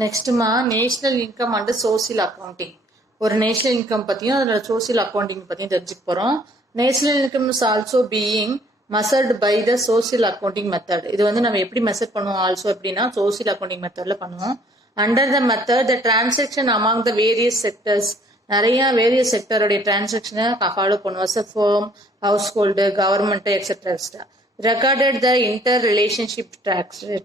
நெக்ஸ்ட்மா national income and social accounting. ஒரு national income பத்தியும் அதோட சோசியல் அக்கௌண்டிங் பத்தியும் தெரிஞ்சுக்க போறோம். National income is also being measured by the social accounting method. இது வந்து நம்ம எப்படி மெசர் பண்ணுவோம் ஆல்சோ எப்படின்னா சோசியல் அக்கௌண்டிங் மெத்தட்ல பண்ணுவோம். Under the method the transaction among the various sectors, நிறைய வேரியஸ் செக்டருடைய டிரான்சாக்ஷனை ஃபாலோ பண்ணுவோம். Firm, household, government etcetera. Recorded the inter relationship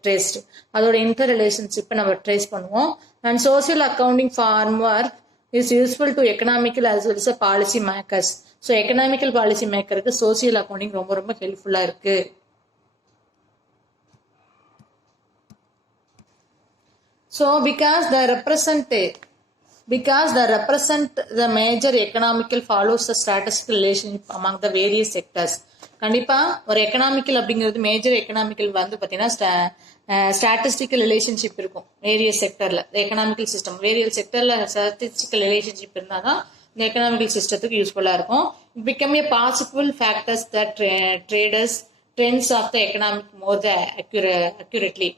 traced, அதோட இன்டர் ரிலேஷன்ஷிப்பை நம்ம ட்ரேஸ் பண்ணுவோம். And social accounting framework is useful to economical as well as policy makers. So economical policy மேக்கருக்கு social accounting ரொம்ப ரொம்ப ஹெல்ப்ஃபுல்லா இருக்கு. So because they represent the major economical follows the statistical relationship among the various sectors. கண்டிப்பா ஒரு economical அப்படிங்கிறது major economical வந்து பாத்தீங்கன்னா ஸ்டாட்டிஸ்டிக்கல் ரிலேஷன்ஷிப் இருக்கும் வேரியஸ் செக்டர்ல. எக்கனாமிக்கல் சிஸ்டம் வேரியஸ் செக்டர்ல ஸ்டாட்டிஸ்டிக்கல் ரிலேஷன்ஷிப் இருந்தாதான் இந்த எக்கனாமிக்கல் சிஸ்டத்துக்கு யூஸ்ஃபுல்லா இருக்கும். It become a possible factors that traders trends of the economic more the அக்யூரேட்டா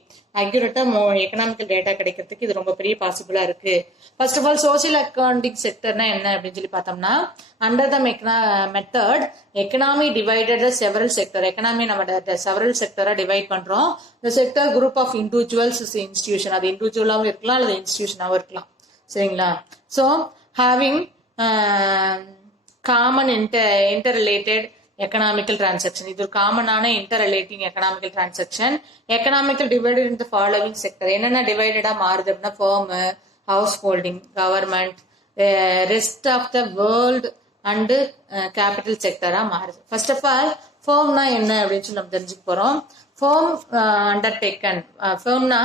எக்கனாமிக்கல் டேட்டா கிடைக்கிறதுக்கு இது ரொம்ப பெரிய பாசிபிளா இருக்கு. First of all social accounting செக்டர்னா என்ன அப்படின்னு சொல்லி பார்த்தோம்னா, under the method economy divided several sector. Economy நம்ம செவரல் செக்டரா டிவைட் பண்றோம். இந்த sector group of individuals institution, அது இண்டிவிஜுவலாகவும் இருக்கலாம் அல்லது இன்ஸ்டிடியூஷனாகவும் இருக்கலாம். சரிங்களா? So having common inter related economical transaction, இது ஒரு காமனான inter relating economical transaction. Economical divided in the following sector. என்னென்ன டிவைடடா மாறுது அப்படின்னா firm, house holding, government, rest of the world and capital செக்டரா மாறுது. ஃபர்ஸ்ட் ஆஃப் ஆல் ஃபர்ம்னா என்ன அப்படின்னு சொல்லி நம்ம தெரிஞ்சுக்க போறோம். ஃபர்ம் ஃபர்ம்னா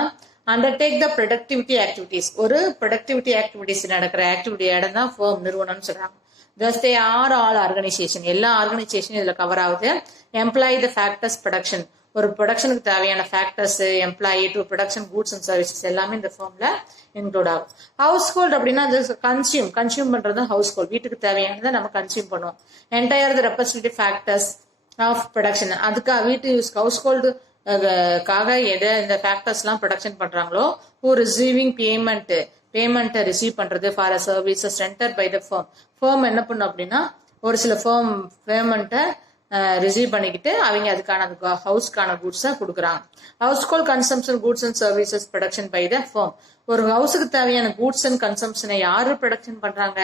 அண்டர்டேக் த ப்ரொடக்டிவிட்டி ஆக்டிவிட்டிஸ். ஒரு ப்ரொடக்டிவிட்டி ஆக்டிவிட்டிஸ் நடக்கிற ஆக்டிவிட்டி இடம் தான் ஃபர்ம், நிறுவனம்னு சொல்றாங்க. Thus they are all organization. எல்லா ஆர்கனைசேஷன் இதுல கவர் ஆகுது. எம்ப்ளாயி த ஃபேக்டர்ஸ் ப்ரொடக்ஷன், ஒரு ப்ரொடக்ஷனுக்கு தேவையான factors, employee to production goods and services எல்லாமே இந்த ஃபார்ம்ல இன்க்ளூட் ஆகும். ஹவுஸ் ஹோல்ட் அப்படின்னா அது கன்சியூம் பண்றது ஹவுஸ் ஹோல்ட், வீட்டுக்கு தேவையானதை நம்ம கன்சியூம் பண்ணுவோம். Entire the representative factors of production, அதுக்காக வீட்டு யூஸ் ஹவுஸ் ஹோல்டுக்காக எதை இந்த ஃபேக்டர்ஸ் எல்லாம் ப்ரொடக்ஷன் பண்றாங்களோ, ரிசீவிங் பேமெண்ட்டை ரிசீவ் பண்றது for a services rented by the firm. Firm என்ன பண்ணும் அப்படின்னா ஒரு சில ஃபர்ம் பேமெண்ட்டை ரிசீவ் பண்ணிக்கிட்டு அவங்க அதுக்கான ஹவுஸ்க்கான கூட்ஸை கொடுக்குறாங்க. Household consumption goods and services production by the firm. ஒரு ஹவுஸுக்கு தேவையான கூட்ஸ் அண்ட் கன்சம்ஷனை யாரு ப்ரொடக்ஷன் பண்றாங்க?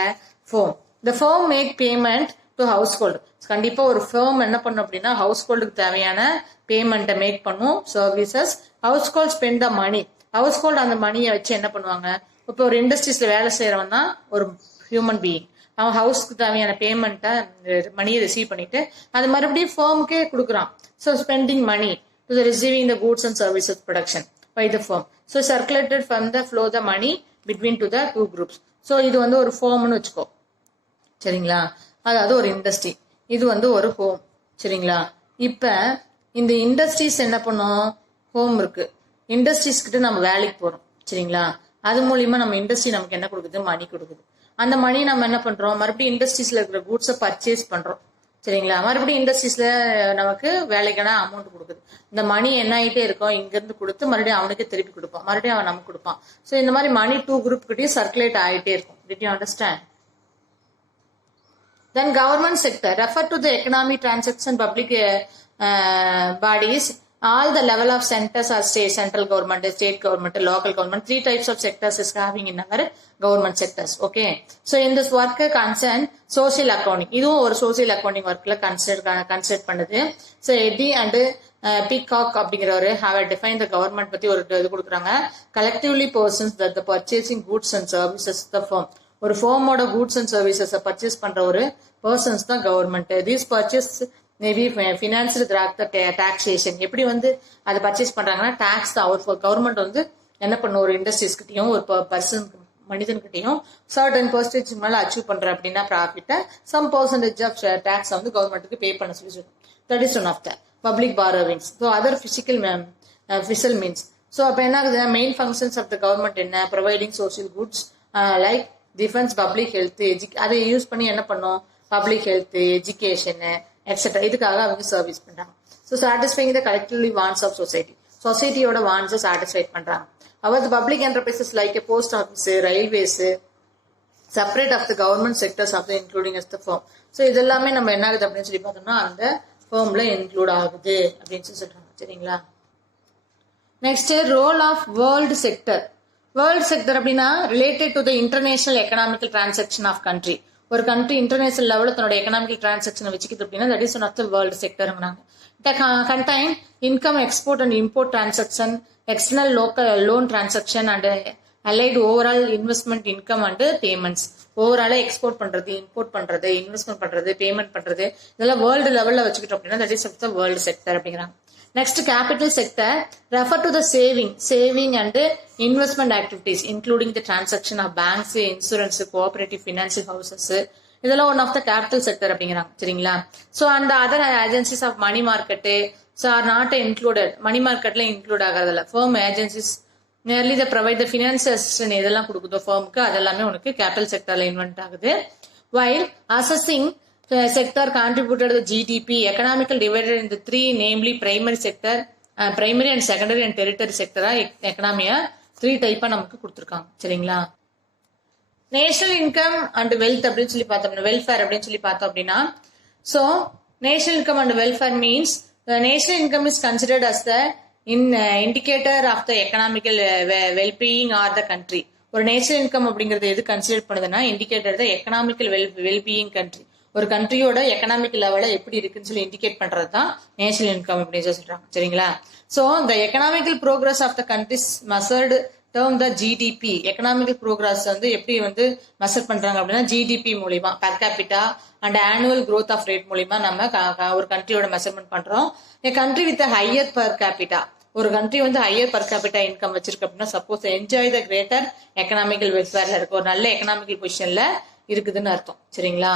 Firm. The firm make payment to household. கண்டிப்பா ஒரு ஃபர்ம் என்ன பண்ணும் அப்படின்னா ஹவுஸ் ஹோல்டுக்கு தேவையான பேமெண்ட்டை மேக் பண்ணும், services. Household spend the money. Household அந்த மணியை வச்சு என்ன பண்ணுவாங்க? இப்போ ஒரு இண்டஸ்ட்ரீஸ்ல வேலை செய்யறவன் தான் ஒரு ஹியூமன் பீயிங். அவன் ஹவுஸ்க்கு தேவையான பேமெண்ட்டை மணியை ரிசீவ் பண்ணிட்டு அது மறுபடியும் ஃபர்முக்கே கொடுக்குறான். So spending money to the receiving the goods and services production by the firm. So circulated from the flow the money between to the two groups. ஸோ இது வந்து ஒரு ஃபர்ம்னு வச்சுக்கோ. சரிங்களா? அதாவது ஒரு இண்டஸ்ட்ரி, இது வந்து ஒரு ஹோம். சரிங்களா? இப்ப இந்த இண்டஸ்ட்ரீஸ் என்ன பண்ணும்? ஹோம் இருக்கு, இண்டஸ்ட்ரீஸ் கிட்ட நம்ம வேலைக்கு போறோம். சரிங்களா? அது மூலியமா நம்ம இண்டஸ்ட்ரி நமக்கு என்ன கொடுக்குது? மணி கொடுக்குது. அந்த மணி நம்ம என்ன பண்றோம்? மறுபடியும் இண்டஸ்ட்ரீஸ்ல இருக்கிற கூட்ஸை பர்ச்சேஸ் பண்றோம். சரிங்களா? மறுபடியும் இண்டஸ்ட்ரீஸ்ல நமக்கு வேலைக்கான அமௌண்ட் கொடுக்குது. இந்த மணி என்ன ஆகிட்டே இருக்கும், இங்க இருந்து கொடுத்து மறுபடியும் அவனுக்கு திருப்பி கொடுப்பான், மறுபடியும் அவன் நமக்கு கொடுப்பான். ஸோ இந்த மாதிரி மணி டூ குரூப் கிட்டயும் சர்க்குலேட் ஆகிட்டே இருக்கும். Did you understand? Then government sector refer to the economic transaction public bodies. All the level of centers are state, central government, state government, local government. Three types of sectors is having in our government sectors. Okay. So in this work concern social accounting. இதுவும் ஒரு social accounting workல consider பண்ணுது. So Eddie and Peacock அப்படிங்கிறவர் have defined the government பத்தி ஒரு இது கொடுக்குறாங்க. Collectively persons that the purchasing goods and services the firm. ஒரு ஃபர்மோட goods and சர்வீசஸை purchase பண்ற ஒரு பர்சன்ஸ் தான் government. These purchase maybe financial taxation. எப்படி வந்து அதை பர்ச்சேஸ் பண்றாங்கன்னா டாக்ஸ் தான். ஒரு கவர்மெண்ட் வந்து என்ன பண்ணும்? ஒரு இண்டஸ்ட்ரீஸ் கிட்டையும் ஒரு பர்சன் மனிதன்கிட்டையும் சர்டன் பெர்சன்டேஜ் மேல அச்சீவ் பண்ற அப்படின்னா ப்ராஃபிட்டை சம் பெர்சன்டேஜ் ஆஃப் டாக்ஸ் வந்து கவர்மெண்ட்டுக்கு பே பண்ண சொல்லி சொல்லுவோம். That is one of the public borrowings. So other physical means. So அப்போ என்ன ஆகுது? Main functions of the government என்ன? Providing social goods like defence, public health, அதை யூஸ் பண்ணி என்ன பண்ணும்? பப்ளிக் ஹெல்த், எஜுகேஷன் எக்ஸெட்ரா இதுக்காக அவங்க சர்வீஸ் பண்றாங்க. So satisfying the collectively wants of society. சொசைட்டியோட வாண்ட்ஸை சாட்டிஸ்ஃபை பண்றாங்க. Our public enterprises like post office, railways, separate of the government sectors of the including as the firm. So இதெல்லாமே நம்ம என்ன ஆகுது அப்படின்னு சொல்லி பார்த்தோம்னா அந்த ஃபர்ம்ல இன்க்ளூட் ஆகுது அப்படின்னு சொல்லி சொல்றாங்க. சரிங்களா? Next role of world sector. World sector அப்படின்னா related to the international economical transaction of country. ஒரு கண்ட்ரி இன்டர்நேஷனல் லெவலில் தன்னோட எக்கனாமிக்கல் டிரான்சாக்ஷனை வச்சுக்கிட்டு அப்படின்னா that is one of the world செக்டர்ங்கிறாங்க. Contain income export and import transaction, external local loan transaction and allied overall investment income and payments. ஓவராலா export பண்றது, import பண்றது, இன்வெஸ்ட்மெண்ட் பண்றது, பேமெண்ட் பண்றது, இதெல்லாம் வேர்ல்டு லெவல்ல வச்சுக்கிட்டோம் அப்படின்னா that is of the world sector அப்படிங்கிறாங்க. Next, capital sector refer to the saving and investment activities including the transaction of banks, insurance, cooperative financial houses. இதெல்லாம் one of the capital sector அப்படிங்கிறாங்க. சரிங்களா? So அந்த other agencies of money market so are not included. Money மார்க்கெட்ல include ஆகிறதில்ல. Firm agencies nearly the provide the financial assistance இதெல்லாம் கொடுக்குதோ ஃபர்முக்கு அதெல்லாமே உனக்கு கேபிட்டல் செக்டர்ல இன்வென்ட் ஆகுது. While assessing sector contributed to the GDP, economical divided into three, namely primary sector, primary and secondary and tertiary sector economy 3 டைப்பா நமக்கு கொடுத்திருக்காங்க. சரிங்களா? நேஷனல் இன்கம் அண்ட் வெல்த் அப்படின்னு சொல்லி பார்த்தோம்னா வெல்ஃபேர் அப்படின்னு சொல்லி பார்த்தோம் அப்படின்னா so national income and welfare means national income is considered as the indicator of the economical wellbeing or the country. ஒரு நேஷனல் இன்கம் அப்படிங்கறது எது கன்சிடர் பண்ணுதுன்னா indicator the economical wellbeing country. ஒரு கண்ட்ரியோட எக்கனாமிக் லெவல எப்படி இருக்குன்னு சொல்லி இண்டிகேட் பண்றது தான் நேஷனல் இன்கம் அப்படின்னு சொல்றாங்க. சரிங்களா? சோ இந்த economical progress of the country's measured term the GDP. Economical progress வந்து எப்படி வந்து மெசர் பண்றாங்க அப்படின்னா ஜிடிபி மூலியமா per capita and annual growth of rate மூலியமா நம்ம ஒரு கண்ட்ரியோட மெஷர்மெண்ட் பண்றோம். a country with a higher per capita, ஒரு கண்ட்ரி வந்து ஹையர் per capita இன்கம் வச்சிருக்கு அப்படின்னா suppose enjoy the greater economical வெல்ஃபேர்ல இருக்கு, ஒரு நல்ல எக்கனாமிக்கல் பொசிஷன்ல இருக்குதுன்னு அர்த்தம். சரிங்களா?